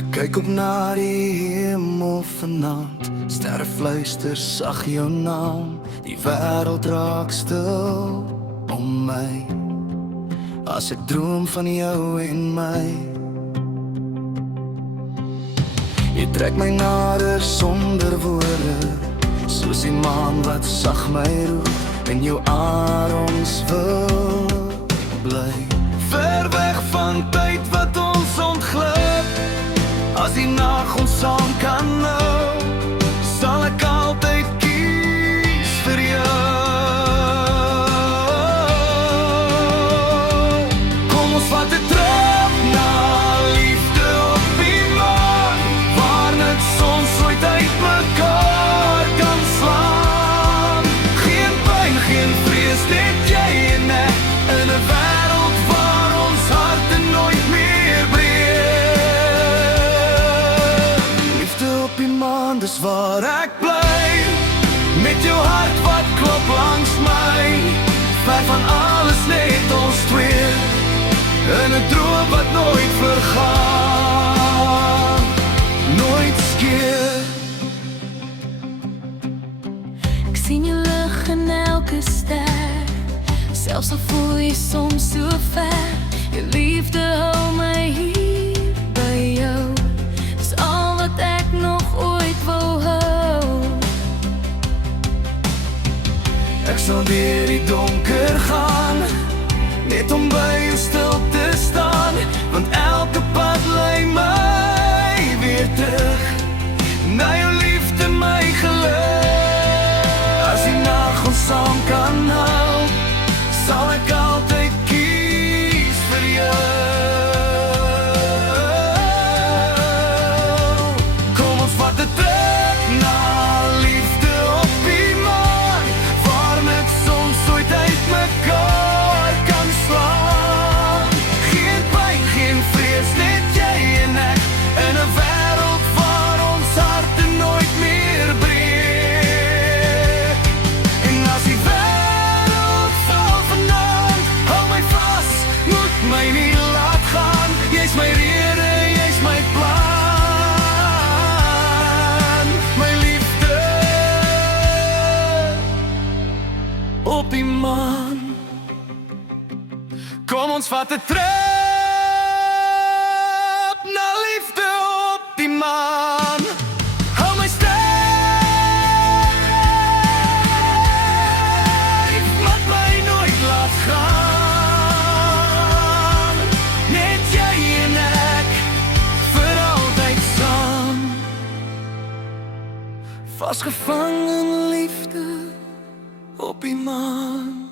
Ek kyk op na die hemel vanaand, sterre fluister sag jou naam. Die wêreld raak stil om my, as ek droom van jou en my. Jy trek my nader sonder woorde, soos die maan wat sag my roep. In jou arms wil bly, ver weg van tyd wat ons ontglip. As die nag ons saam kan hou, sal ek altyd kies vir jou. Kom ons vat 'n trip na liefde op die maan, waar net soms ooit uit mekaar kan slaan. Geen pyn, geen vrees, net jy en ek, in 'n wêreld waar ons harte nooit meer dis waar ek bly, met jou hart wat klop langs my, ver van alles net ons twee, in 'n droom wat nooit vergaan, nooit skeer. Ek sien jou lig in elke ster, selfs al voel jy soms so ver. Jou liefde hou my hier by jou, dis al wat ek nog ooit wou hou. Ek sal deur die donker gaan, net om by jou stil te staan, want elke pad lei my weer terug na jou liefde, my geluk. As die nag ons saam kan hou, sal ek altyd kies vir jou. Kom ons vat 'n trip na liefde op die maan, waar net soms ooit uit mekaar kan slaan. Geen pyn, geen vrees, net jy en ek, in 'n wêreld waar ons harte nooit meer breek. En as die wêreld val vanaand, hou my vas, moet my nie laat gaan. Jy's my rede, jy's my plan, my liefde op die maan. Kom ons vat 'n trip na liefde op die maan. Hou my styf, laat my nooit laat gaan. Net jy en ek, vir altyd saam, vasgevang in liefde op die maan.